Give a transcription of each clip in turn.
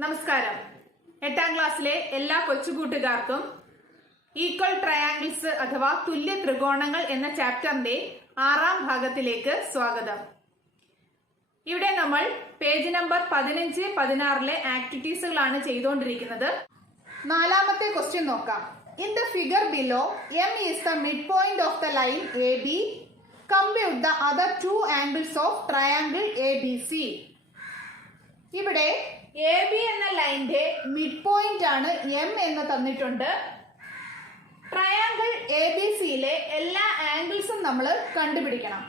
നമസ്കാരം. 8ാം ക്ലാസ്സിലെ എല്ലാ കൊച്ചുകൂട്ടുകാർക്കും ഈക്വൽ ട്രയാങ്കിൾസ് അഥവാ തുല്യ ത്രികോണങ്ങൾ എന്ന ചാപ്റ്ററിന്റെ 6ാം ഭാഗത്തിലേക്ക് സ്വാഗതം. ഇവിടെ നമ്മൾ പേജ് നമ്പർ 15, 16 ആക്ടിവിറ്റീസുകളാണ് ചെയ്തുകൊണ്ടിരിക്കുന്നത്. 4ാമത്തെ ക്വസ്റ്റ്യൻ നോക്കാം. In the figure below M is the mid point of the line A B. Compute the other two angles of triangle A B C. ഇവിടെ എ ബി എന്ന ലൈനിന്റെ മിഡ് പോയിന്റ് ആണ് M എന്ന് തന്നിട്ടുണ്ട്. Triangle A B സിയിലെ എല്ലാ ആംഗിൾസും നമ്മൾ കണ്ടുപിടിക്കണം.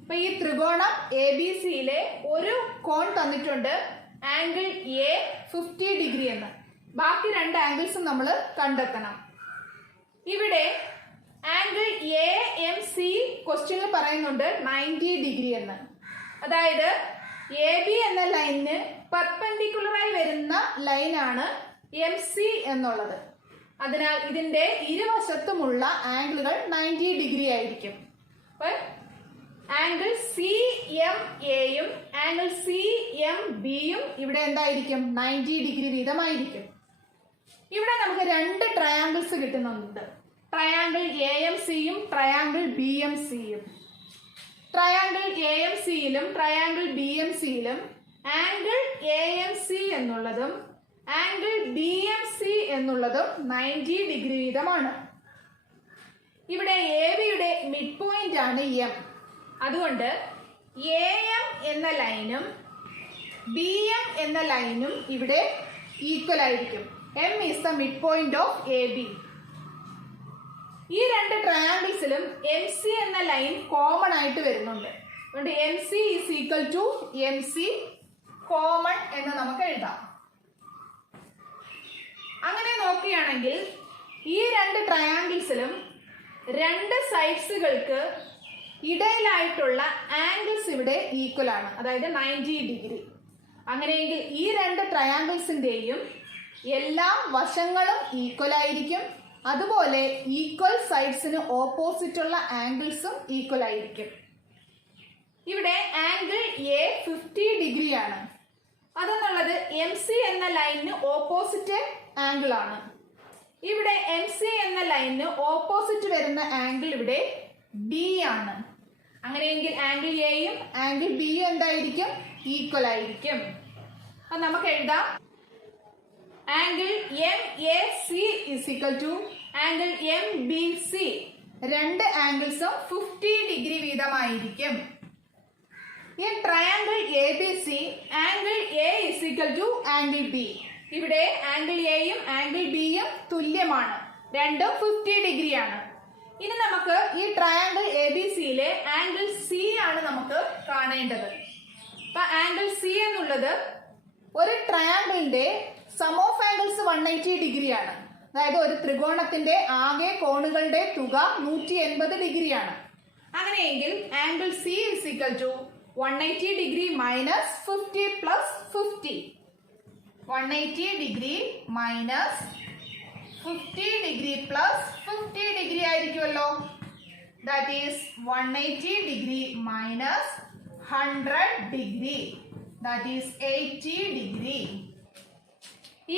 അപ്പൊ ഈ ത്രികോണം എ ബി സിയിലെ ഒരു കോൺ തന്നിട്ടുണ്ട്, ആംഗിൾ എ 50 ഡിഗ്രി എന്ന്. ബാക്കി രണ്ട് ആംഗിൾസും നമ്മൾ കണ്ടെത്തണം. ഇവിടെ ആംഗിൾ എ എം സി ക്വസ്റ്റ്യനിൽ പറയുന്നുണ്ട് 90 ഡിഗ്രി എന്ന്. അതായത് എ ബി എന്ന ലൈനിന് പെർപെൻഡിക്കുലറായി വരുന്ന ലൈനാണ് എം സി എന്നുള്ളത്. അതിനാൽ ഇതിന്റെ ഇരുവശത്തുമുള്ള ആംഗിളുകൾ 90 ഡിഗ്രി ആയിരിക്കും. ആംഗിൾ സി എം എയും ആംഗിൾ സി എം ബിയും ഇവിടെ എന്തായിരിക്കും? 90 ഡിഗ്രി വീതമായിരിക്കും. ഇവിടെ നമുക്ക് രണ്ട് ട്രയാങ്കിൾസ് കിട്ടുന്നുണ്ട്, ട്രയാങ്കിൾ എ എം സിയും ട്രയാങ്കിൾ ബി എം സിയും. ട്രയാങ്കിൾ എ എം സിയിലും ട്രയാങ്കിൾ ബി എം സിയിലും ആംഗിൾ എ എം സി എന്നുള്ളതും ആംഗിൾ ബി എം സി എന്നുള്ളതും 90 ഡിഗ്രി വീതമാണ്. ഇവിടെ എ ബിയുടെ മിഡ് പോയിന്റ് ആണ് എം. അതുകൊണ്ട് എ എം എന്ന ലൈനും ബി എം എന്ന ലൈനും ഇവിടെ ഈക്വൽ ആയിരിക്കും. M is the mid point of A B. ഈ രണ്ട് ട്രയാങ്കിൾസിലും എം സി എന്ന ലൈൻ കോമൺ ആയിട്ട് വരുന്നുണ്ട്. അതുകൊണ്ട് M C is equal to M C common എന്ന് നമുക്ക് എഴുതാം. അങ്ങനെ നോക്കുകയാണെങ്കിൽ ഈ രണ്ട് ട്രയാങ്കിൾസിലും രണ്ട് സൈഡ്സുകൾക്ക് ഇടയിലായിട്ടുള്ള ആംഗിൾസ് ഇവിടെ ഈക്വൽ ആണ്, അതായത് 90 ഡിഗ്രി. അങ്ങനെയെങ്കിൽ ഈ രണ്ട് ട്രയാങ്കിൾസിന്റെയും എല്ലാ വശങ്ങളും ഈക്വൽ ആയിരിക്കും. അതുപോലെ ഈക്വൽ സൈഡ്സിന് ഓപ്പോസിറ്റ് ഉള്ള ആംഗിൾസും ഈക്വൽ ആയിരിക്കും. ഇവിടെ ആംഗിൾ എ 50 ഡിഗ്രി ആണ്. അതെന്നുള്ളത് എം സി എന്ന ലൈനിന് ഓപ്പോസിറ്റ് ആംഗിൾ ആണ്. ഇവിടെ എം സി എന്ന ലൈനിന് ഓപ്പോസിറ്റ് വരുന്ന ആംഗിൾ ഇവിടെ ബി ആണ്. അങ്ങനെയെങ്കിൽ ആംഗിൾ എയും ആംഗിൾ ബിയും എന്തായിരിക്കും? ഈക്വൽ ആയിരിക്കും. അത് നമുക്ക് എഴുതാം. Angle M A C is equal to angle M B C. രണ്ട് ആംഗിൾസും 50 ഡിഗ്രി വീതമായിരിക്കും. ഈ triangle A B C angle A is equal to angle B. ഇവിടെ ആംഗിൾ എയും ആംഗിൾ ബിയും തുല്യമാണ്, രണ്ടും 50 ഡിഗ്രി ആണ്. ഇനി നമുക്ക് ഈ ട്രയാംഗിൾ എ ബി സിയിലെ ആംഗിൾ സി ആണ് നമുക്ക് കാണേണ്ടത്. അപ്പൊ ആംഗിൾ സി എന്നുള്ളത് ഒരു ട്രയാംഗിളിന്റെ സം ഓഫ് ആംഗിൾസ് 180 ഡിഗ്രി ആണ്. അതായത് ഒരു ത്രികോണത്തിന്റെ ആകെ കോണുകളുടെ തുക 180 ഡിഗ്രിയാണ്. അങ്ങനെയെങ്കിൽ angle C is equal to 180 degree minus 50 plus 50. 180 degree minus 50 degree plus 50 degree ആയിരിക്കുമല്ലോ. That is 180 degree minus 100 degree. That is 80 degree.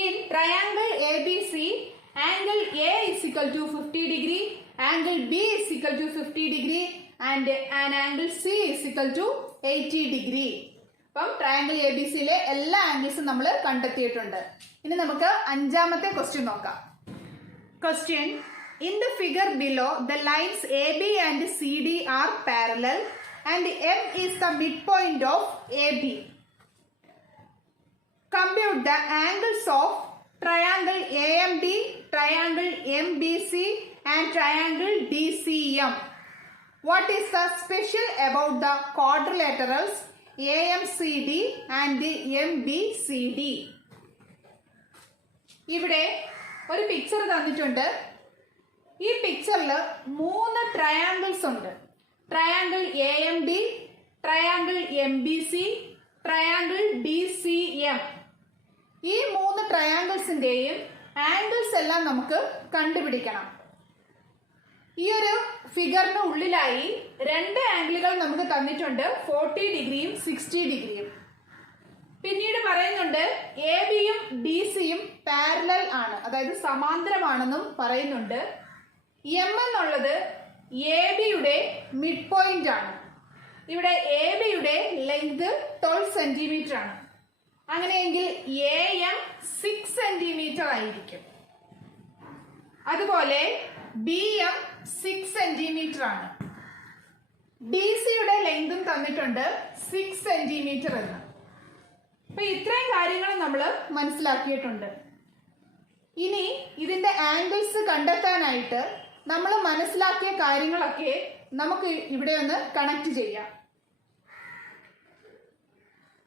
In triangle ABC, angle A is equal to 50 degree, angle B is equal to 50 degree, and an angle C is equal to 80 degree. അപ്പം triangle A B സിയിലെ എല്ലാ ആംഗിൾസും നമ്മൾ കണ്ടെത്തിയിട്ടുണ്ട്. ഇനി നമുക്ക് 5ാമത്തെ question നോക്കാം. Question: in the figure below the lines A B and C D R parallel and M is the mid point of A B. Compute the angles of triangle AMD, triangle MBC and triangle DCM. What is the special about the quadrilaterals AMCD and MBCD? ഇവിടെ ഒരു picture തന്നിട്ടുണ്ട്. ഈ പിക്ചറിൽ 3 triangles ഉണ്ട്. Triangle AMD, triangle MBC, triangle DCM. ഈ 3 ട്രയാങ്കിൾസിന്റെയും angles എല്ലാം നമുക്ക് കണ്ടുപിടിക്കണം. ഈ ഒരു ഫിഗറിന് ഉള്ളിലായി രണ്ട് ആംഗിളുകൾ നമുക്ക് തന്നിട്ടുണ്ട്, 40 ഡിഗ്രിയും 60 ഡിഗ്രിയും. പിന്നീട് പറയുന്നുണ്ട് എ ബിയും ഡി സിയും പാരലൽ ആണ്, അതായത് സമാന്തരമാണെന്നും പറയുന്നുണ്ട്. എം എന്നുള്ളത് എ ബിയുടെ മിഡ് പോയിന്റ് ആണ്. ഇവിടെ എ ബിയുടെ ലെങ്ത് 12 സെന്റിമീറ്റർ ആണ്. അങ്ങനെയെങ്കിൽ എ എം 6 സെന്റിമീറ്റർ ആയിരിക്കും. അതുപോലെ ബി എം 6 സെന്റിമീറ്റർ ആണ്. ഡി സിയുടെ ലെങ്തും തന്നിട്ടുണ്ട് 6 സെന്റിമീറ്റർ എന്ന്. അപ്പൊ ഇത്രയും കാര്യങ്ങൾ നമ്മൾ മനസ്സിലാക്കിയിട്ടുണ്ട്. ഇനി ഇതിന്റെ ആംഗിൾസ് കണ്ടെത്താനായിട്ട് നമ്മൾ മനസ്സിലാക്കിയ കാര്യങ്ങളൊക്കെ നമുക്ക് ഇവിടെ ഒന്ന് കണക്ട് ചെയ്യാം.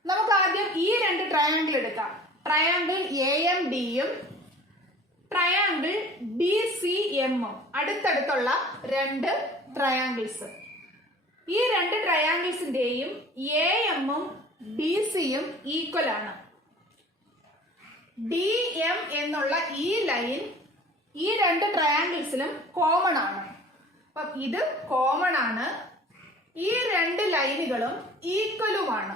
നമുക്ക് ആദ്യം ഈ രണ്ട് ട്രയാങ്കിൾ എടുക്കാം. ട്രയാങ്കിൾ എ എം ഡിയും ട്രയാങ്കിൾ ബി സി എമ്മും അടുത്തടുത്തുള്ള രണ്ട് ട്രയാങ്കിൾസ്. ഈ രണ്ട് ട്രയാങ്കിൾസിന്റെയും എ എമ്മും ബി സിയും ഈക്വൽ ആണ്. ഡി എം എന്നുള്ള ഈ ലൈൻ ഈ രണ്ട് ട്രയാങ്കിൾസിലും കോമൺ ആണ്. അപ്പം ഇത് കോമൺ ആണ്. ഈ രണ്ട് ലൈനുകളും ഈക്വലുമാണ്.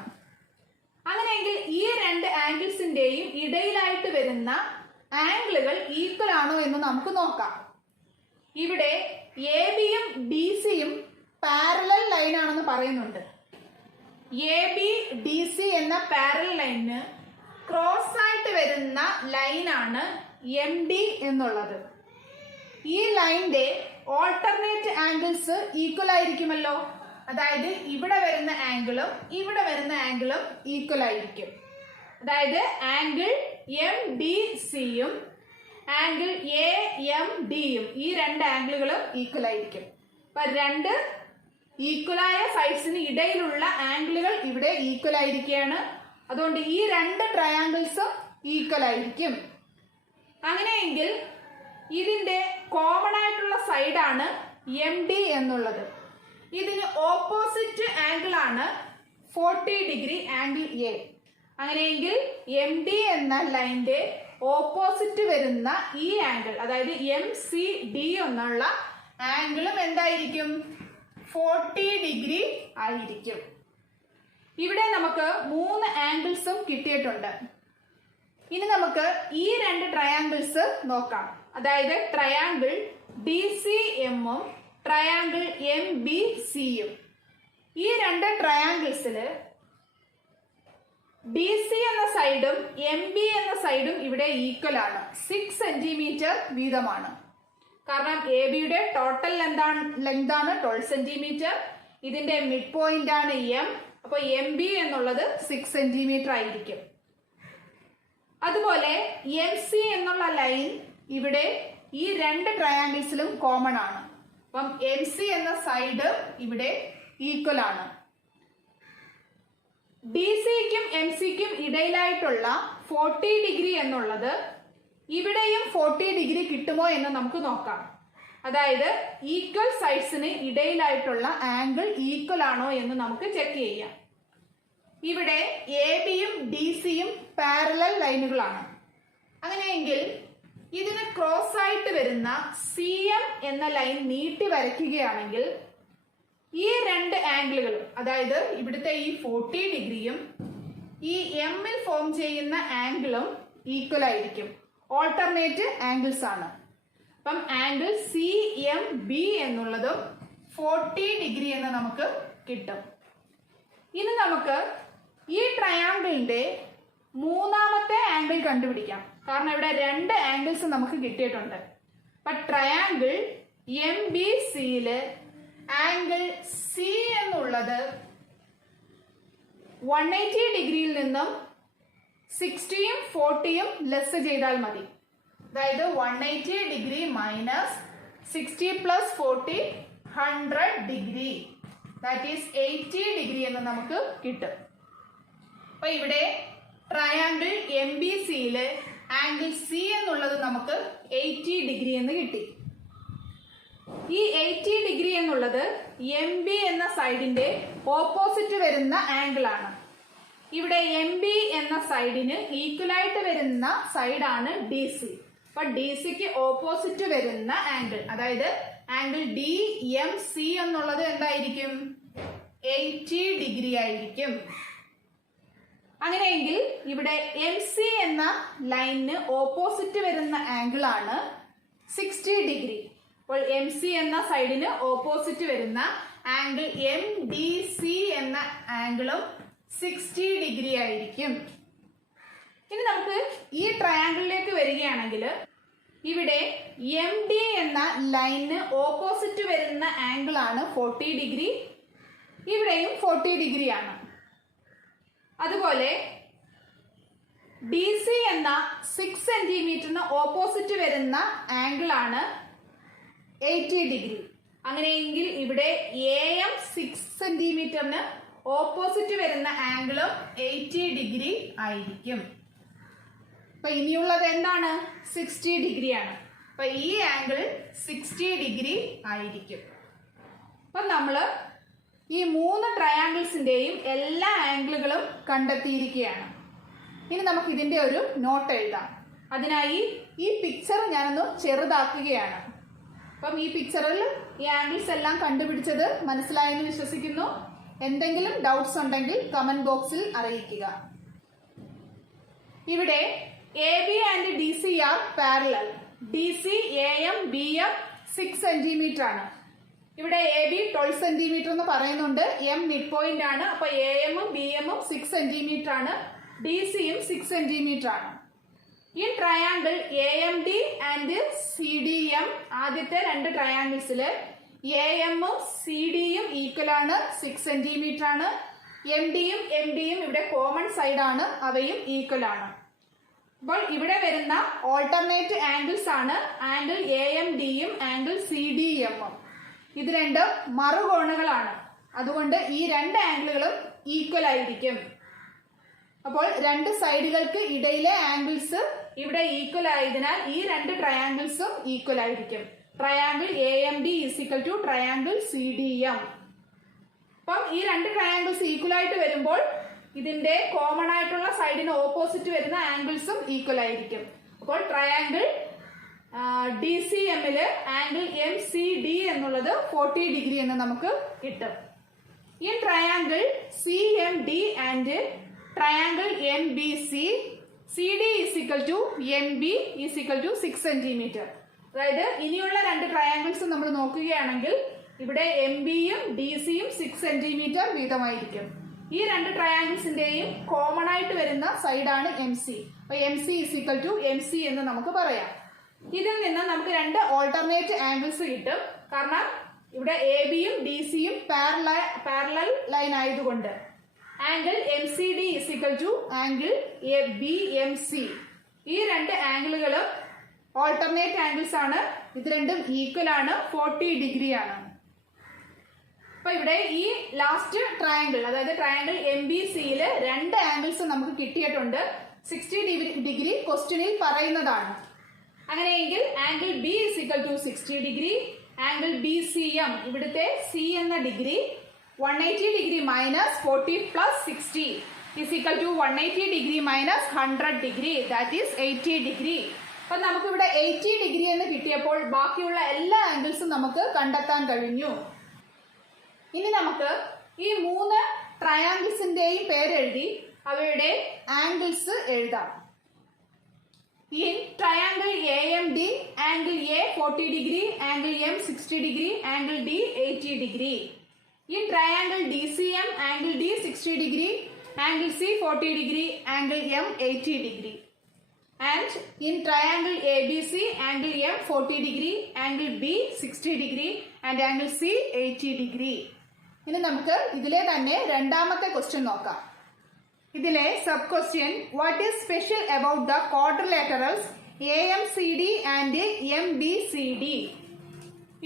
അങ്ങനെയെങ്കിൽ ഈ രണ്ട് ആംഗിൾസിന്റെയും ഇടയിലായിട്ട് വരുന്ന ആംഗിളുകൾ ഈക്വൽ ആണോ എന്ന് നമുക്ക് നോക്കാം. ഇവിടെ എ ബിയും ഡി സിയും പാരലൽ ലൈൻ ആണെന്ന് പറയുന്നുണ്ട്. എ ബി ഡി സി എന്ന പാരലൽ ലൈനിന് ക്രോസ് ആയിട്ട് വരുന്ന ലൈനാണ് എം ഡി എന്നുള്ളത്. ഈ ലൈനിന്റെ ഓൾട്ടർനേറ്റ് ആംഗിൾസ് ഈക്വൽ ആയിരിക്കുമല്ലോ. അതായത് ഇവിടെ വരുന്ന ആംഗിളും ഇവിടെ വരുന്ന ആംഗിളും ഈക്വൽ ആയിരിക്കും. അതായത് ആംഗിൾ എം ഡി സിയും ആംഗിൾ എ എം ഡിയും ഈ രണ്ട് ആംഗിളുകളും ഈക്വൽ ആയിരിക്കും. അപ്പൊ രണ്ട് ഈക്വലായ സൈഡ്സിന് ഇടയിലുള്ള ആംഗിളുകൾ ഇവിടെ ഈക്വൽ ആയിരിക്കുകയാണ്. അതുകൊണ്ട് ഈ രണ്ട് ട്രയാങ്കിൾസും ഈക്വൽ ആയിരിക്കും. അങ്ങനെയെങ്കിൽ ഇതിന്റെ കോമൺ ആയിട്ടുള്ള സൈഡാണ് എം ഡി എന്നുള്ളത്. ഇതിന് ഓപ്പോസിറ്റ് ആംഗിൾ ആണ് 40 ഡിഗ്രി ആംഗിൾ എ. അങ്ങനെയെങ്കിൽ എം ഡി എന്ന ലൈനിന്റെ ഓപ്പോസിറ്റ് വരുന്ന ഈ ആംഗിൾ, അതായത് എം സി ഡി എന്നുള്ള ആംഗിളും എന്തായിരിക്കും? 40 ഡിഗ്രി ആയിരിക്കും. ഇവിടെ നമുക്ക് 3 ആംഗിൾസും കിട്ടിയിട്ടുണ്ട്. ഇനി നമുക്ക് ഈ രണ്ട് ട്രയാങ്കിൾസ് നോക്കാം. അതായത് ട്രയാങ്കിൾ ഡി സി എമ്മും ട്രയാങ്കിൾ എം ബി സിയും. ഈ രണ്ട് ട്രയാങ്കിൾസില് ഡി സി എന്ന സൈഡും എം ബി എന്ന സൈഡും ഇവിടെ ഈക്വൽ ആണ്. 6 സെന്റിമീറ്റർ വീതമാണ്. കാരണം എ ബിയുടെ ടോട്ടൽ ലെങ്ത് ആണ് 12 സെന്റിമീറ്റർ. ഇതിന്റെ മിഡ് പോയിന്റ് ആണ് എം. അപ്പൊ എം ബി എന്നുള്ളത് 6 സെന്റിമീറ്റർ ആയിരിക്കും. അതുപോലെ എം സി എന്നുള്ള ലൈൻ ഇവിടെ ഈ രണ്ട് ട്രയാങ്കിൾസിലും കോമൺ ആണ്. അപ്പം എം സി എന്ന സൈഡ് ഇവിടെ ഈക്വൽ ആണ്. ഡി സിക്കും എം സിക്കും ഇടയിലായിട്ടുള്ള 40 ഡിഗ്രി എന്നുള്ളത് ഇവിടെയും 40 ഡിഗ്രി കിട്ടുമോ എന്ന് നമുക്ക് നോക്കാം. അതായത് ഈക്വൽ സൈഡ്സിന് ഇടയിലായിട്ടുള്ള ആംഗിൾ ഈക്വൽ ആണോ എന്ന് നമുക്ക് ചെക്ക് ചെയ്യാം. ഇവിടെ എ ബിയും ഡി സിയും പാരലൽ ലൈനുകളാണ്. അങ്ങനെയെങ്കിൽ ഇതിന് ക്രോസ് ആയിട്ട് വരുന്ന സി എം എന്ന ലൈൻ നീട്ടി വരയ്ക്കുകയാണെങ്കിൽ ഈ രണ്ട് ആംഗിളുകളും, അതായത് ഇവിടുത്തെ ഈ 40 ഡിഗ്രിയും ഈ എമ്മിൽ ഫോം ചെയ്യുന്ന ആംഗിളും ഈക്വൽ ആയിരിക്കും. ഓൾട്ടർനേറ്റ് ആംഗിൾസ് ആണ്. അപ്പം ആംഗിൾ സി എം ബി എന്നുള്ളതും 40 ഡിഗ്രി എന്ന് നമുക്ക് കിട്ടും. ഇനി നമുക്ക് ഈ ട്രയാങ്കിളിന്റെ മൂന്നാമത്തെ ആംഗിൾ കണ്ടുപിടിക്കാം. കാരണം ഇവിടെ രണ്ട് ആംഗിൾസ് നമുക്ക് കിട്ടിയിട്ടുണ്ട്. അപ്പൊ ട്രയാങ്കിൾ എം ബി സിയില് ആംഗിൾ സി എന്നുള്ളത് 180 ഡിഗ്രിയിൽ നിന്നും 60യും 40യും ലെസ് ചെയ്താൽ മതി. അതായത് 180 degree minus 60 plus 40 100 degree, that is 80 degree എന്ന് നമുക്ക് കിട്ടും. അപ്പൊ ഇവിടെ ട്രയാങ്കിൾ എം ബി സിയില് ആംഗിൾ സി എന്നുള്ളത് നമുക്ക് 80 ഡിഗ്രി എന്ന് കിട്ടി. ഈ 80 ഡിഗ്രി എന്നുള്ളത് എം ബി എന്ന സൈഡിന്റെ ഓപ്പോസിറ്റ് വരുന്ന ആംഗിൾ ആണ്. ഇവിടെ എം ബി എന്ന സൈഡിന് ഈക്വലായിട്ട് വരുന്ന സൈഡാണ് ഡി സി. അപ്പൊ ഡി സിക്ക് ഓപ്പോസിറ്റ് വരുന്ന ആംഗിൾ, അതായത് ആംഗിൾ ഡി എം സി എന്നുള്ളത് എന്തായിരിക്കും? 80 ഡിഗ്രി ആയിരിക്കും. അങ്ങനെയെങ്കിൽ ഇവിടെ എം സി എന്ന ലൈനിന് ഓപ്പോസിറ്റ് വരുന്ന ആംഗിൾ ആണ് 60 ഡിഗ്രി. അപ്പോൾ എം സി എന്ന സൈഡിന് ഓപ്പോസിറ്റ് വരുന്ന ആംഗിൾ എം ഡി സി എന്ന ആംഗിളും 60 ഡിഗ്രി ആയിരിക്കും. ഇനി നമുക്ക് ഈ ട്രയാങ്കിളിലേക്ക് വരികയാണെങ്കിൽ ഇവിടെ എം ഡി എന്ന ലൈനിന് ഓപ്പോസിറ്റ് വരുന്ന ആംഗിൾ ആണ് 40 ഡിഗ്രി. ഇവിടെയും 40 ഡിഗ്രി ആണ്. അതുപോലെ ഡി സി എന്ന 6 സെന്റിമീറ്ററിന് ഓപ്പോസിറ്റ് വരുന്ന ആംഗിൾ ആണ് 80 ഡിഗ്രി. അങ്ങനെയെങ്കിൽ ഇവിടെ എ എം 6 സെന്റിമീറ്ററിന് ഓപ്പോസിറ്റ് വരുന്ന ആംഗിളും 80 ഡിഗ്രി ആയിരിക്കും. അപ്പൊ ഇനിയുള്ളത് എന്താണ്? 60 ഡിഗ്രി ആണ്. അപ്പൊ ഈ ആംഗിൾ 60 ഡിഗ്രി ആയിരിക്കും. അപ്പൊ നമ്മള് ഈ 3 ട്രയാങ്കിൾസിന്റെയും എല്ലാ ആംഗിളുകളും കണ്ടെത്തിയിരിക്കുകയാണ്. ഇനി നമുക്ക് ഇതിന്റെ ഒരു നോട്ട് എഴുതാം. അതിനായി ഈ പിക്ചർ ഞാനൊന്ന് ചെറുതാക്കുകയാണ്. അപ്പം ഈ പിക്ചറിൽ ഈ ആംഗിൾസ് എല്ലാം കണ്ടുപിടിച്ചത് മനസ്സിലായെന്ന് വിശ്വസിക്കുന്നു. എന്തെങ്കിലും ഡൗട്ട്സ് ഉണ്ടെങ്കിൽ കമന്റ് ബോക്സിൽ അറിയിക്കുക. ഇവിടെ A B and D C R parallel. D C A M B M 6 centimetre ആണ്. ഇവിടെ എ ബി 12 സെന്റിമീറ്റർ എന്ന് പറയുന്നുണ്ട്. എം മിഡ് പോയിന്റ് ആണ്. അപ്പൊ എ എമ്മും ബി എമ്മും 6 സെന്റിമീറ്റർ ആണ്. ഡി സിയും 6 സെന്റിമീറ്റർ ആണ്. ഈ triangle A M D and C D M, ആദ്യത്തെ 2 ട്രയാങ്കിൾസില് എ എമ്മും സി ഡിയും ഈക്വൽ ആണ്, 6 സെന്റിമീറ്റർ ആണ്. എം ഡിയും എം ഡിയും ഇവിടെ കോമൺ സൈഡ് ആണ്, അവയും ഈക്വൽ ആണ്. അപ്പോൾ ഇവിടെ വരുന്ന ഓൾട്ടർനേറ്റ് ആംഗിൾസ് ആണ് ആംഗിൾ എ എം ഡിയും ആംഗിൾ സി ഡി എമ്മും. ഇത് 2 മറുകോണുകളാണ്. അതുകൊണ്ട് ഈ 2 ആംഗിളുകളും ഈക്വൽ ആയിരിക്കും. അപ്പോൾ 2 സൈഡുകൾക്ക് ഇടയിലെ ആംഗിൾസ് ഇവിടെ ഈക്വൽ ആയതിനാൽ ഈ 2 ട്രയാങ്കിൾസും ഈക്വൽ ആയിരിക്കും. Triangle A M D is equal to triangle C D M. അപ്പം ഈ 2 ട്രയാങ്കിൾസ് ഈക്വൽ ആയിട്ട് വരുമ്പോൾ ഇതിന്റെ കോമൺ ആയിട്ടുള്ള സൈഡിന് ഓപ്പോസിറ്റ് വരുന്ന ആംഗിൾസും ഈക്വൽ ആയിരിക്കും. അപ്പോൾ ട്രയാങ്കിൾ ഡി സി എമ്മില് ആംഗിൾ എം സി ഡി എന്നുള്ളത് 40 ഡിഗ്രി എന്ന് നമുക്ക് കിട്ടും. ഈ triangle C M D and triangle M B C, C D is equal to M B is equal to 6 centimetre. അതായത് ഇനിയുള്ള 2 ട്രയാങ്കിൾസ് നമ്മൾ നോക്കുകയാണെങ്കിൽ ഇവിടെ എം ബിയും ഡി സിയും 6 സെന്റിമീറ്റർ വീതമായിരിക്കും. ഈ 2 ട്രയാങ്കിൾസിന്റെയും കോമൺ ആയിട്ട് വരുന്ന സൈഡാണ് എം സി. അപ്പൊ M C is equal to M C എന്ന് നമുക്ക് പറയാം. ഇതിൽ നിന്ന് നമുക്ക് 2 ഓൾട്ടർനേറ്റ് ആംഗിൾസ് കിട്ടും. കാരണം ഇവിടെ എ ബിയും ഡി സിയും പാരലൽ ലൈൻ ആയതുകൊണ്ട് angle M C D is equal to angle A B M C. ഈ 2 ആംഗിളുകളും ഓൾട്ടർനേറ്റ് ആംഗിൾസ് ആണ്. ഇത് രണ്ടും ഈക്വൽ ആണ്, 40 ഡിഗ്രി ആണ്. അപ്പൊ ഇവിടെ ഈ ലാസ്റ്റ് ട്രയാങ്കിൾ, അതായത് ട്രയാങ്കിൾ എം ബി സിയിൽ 2 ആംഗിൾസ് നമുക്ക് കിട്ടിയിട്ടുണ്ട്. 60 ഡിഗ്രി ക്വസ്റ്റ്യനിൽ പറയുന്നതാണ്. അങ്ങനെയെങ്കിൽ angle B is equal to 60 degree. Angle B C M, ഇവിടുത്തെ സി എന്ന degree 180 degree minus 40 plus 60 is equal to 180 degree minus 100 degree, that is 80 degree. അപ്പൊ നമുക്ക് ഇവിടെ 80 ഡിഗ്രി എന്ന് കിട്ടിയപ്പോൾ ബാക്കിയുള്ള എല്ലാ ആംഗിൾസും നമുക്ക് കണ്ടെത്താൻ കഴിഞ്ഞു. ഇനി നമുക്ക് ഈ 3 ട്രയാങ്കിൾസിന്റെയും പേരെഴുതി അവയുടെ ആംഗിൾസ് എഴുതാം. In triangle AMD, angle A 40 degree, angle M 60 degree, angle D 80 degree. In triangle DCM, angle D 60 degree, angle C 40 degree, angle M 80 degree. And in triangle ABC, angle M 40 degree, angle B 60 degree, and angle C 80 degree. ഇനി നമുക്ക് ഇതിലെ തന്നെ രണ്ടാമത്തെ question നോക്കാം. ഇതിലെ sub question, what is special about the quadrilaterals AMCD and MBCD?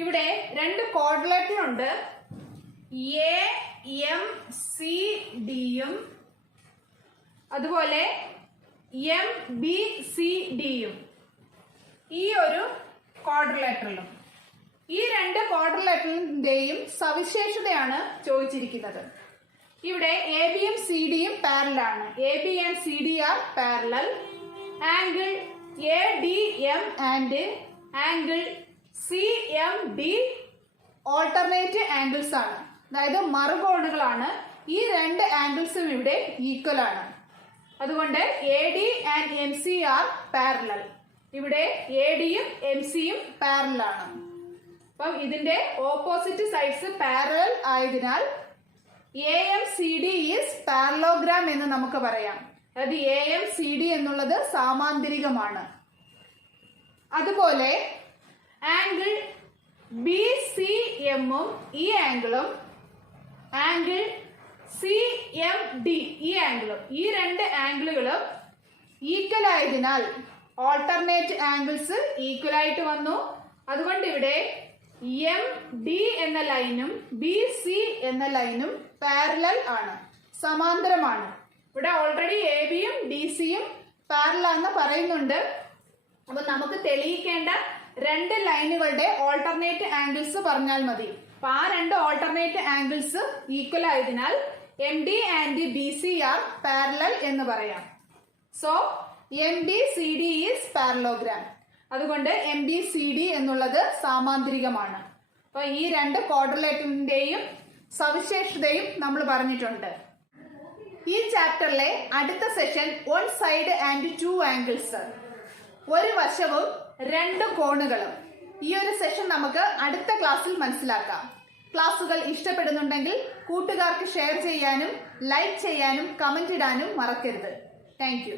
ഇവിടെ 2 quadrilateral ഉണ്ട്, AMCDയും അതുപോലെ MBCDയും. ഈ ഒരു ക്വാഡ്രിലേറ്ററലും ഈ 2 ക്വാഡ്രിലേറ്ററിന്റെയും സവിശേഷതയാണ് ചോദിച്ചിരിക്കുന്നത്. ഇവിടെ എ ബിയും സി ഡിയും പാരലൽ ആണ്. A B and C D R parallel. Angle A D M and angle C M D alternate angles ആണ്, അതായത് മറുകോണുകളാണ്. ഈ 2 ആംഗിൾസും ഇവിടെ ഈക്വൽ ആണ്. അതുകൊണ്ട് A D and M C R parallel. ഇവിടെ എ ഡിയും എം സിയും പാരലൽ ആണ്. അപ്പം ഇതിന്റെ ഓപ്പോസിറ്റ് സൈഡ്സ് പാരലൽ ആയതിനാൽ A M C D is parallelogram എന്ന് നമുക്ക് പറയാം. അതായത് എ എം സി ഡി എന്നുള്ളത് സാമാന്തരികമാണ്. അതുപോലെ ആംഗിൾ ബി സി എമ്മും ഈ ആംഗിളും ആംഗിൾ സി എം ഡി ഈ ആംഗിളും, ഈ രണ്ട് ആംഗിളുകളും ഈക്വൽ ആയതിനാൽ ഓൾട്ടർനേറ്റ് ആംഗിൾസ് ഈക്വൽ ആയിട്ട് വന്നു. അതുകൊണ്ട് ഇവിടെ എം ഡി എന്ന ലൈനും ബി സി എന്ന ലൈനും പാരലൽ ആണ്, സമാന്തരമാണ്. ഇവിടെ ഓൾറെഡി എ ബിയും ഡി സിയും പാരലൽ ആണെന്ന് പറയുന്നുണ്ട്. അപ്പൊ നമുക്ക് തെളിയിക്കേണ്ട രണ്ട് ലൈനുകളുടെ ഓൾട്ടർനേറ്റ് ആംഗിൾസ് പറഞ്ഞാൽ മതി. അപ്പൊ ആ രണ്ട് ഓൾട്ടർനേറ്റ് ആംഗിൾസ് ഈക്വൽ ആയതിനാൽ M D and B C R parallel എന്ന് പറയാം. So M D C D is parallelogram. അതുകൊണ്ട് എം ഡി സി ഡി എന്നുള്ളത് സാമാന്തരികമാണ്. അപ്പൊ ഈ രണ്ട് ക്വാഡ്രിലേറ്ററിന്റെയും സവിശേഷതയും നമ്മൾ പറഞ്ഞിട്ടുണ്ട്. ഈ ചാപ്റ്ററിലെ അടുത്ത session one side and two angles, ഒരു വശവും രണ്ട് കോണുകളും. ഈ ഒരു സെഷൻ നമുക്ക് അടുത്ത ക്ലാസ്സിൽ മനസ്സിലാക്കാം. ക്ലാസ്സുകൾ ഇഷ്ടപ്പെടുന്നുണ്ടെങ്കിൽ കൂട്ടുകാർക്ക് ഷെയർ ചെയ്യാനും ലൈക്ക് ചെയ്യാനും കമന്റ് ഇടാനും മറക്കരുത്. Thank you.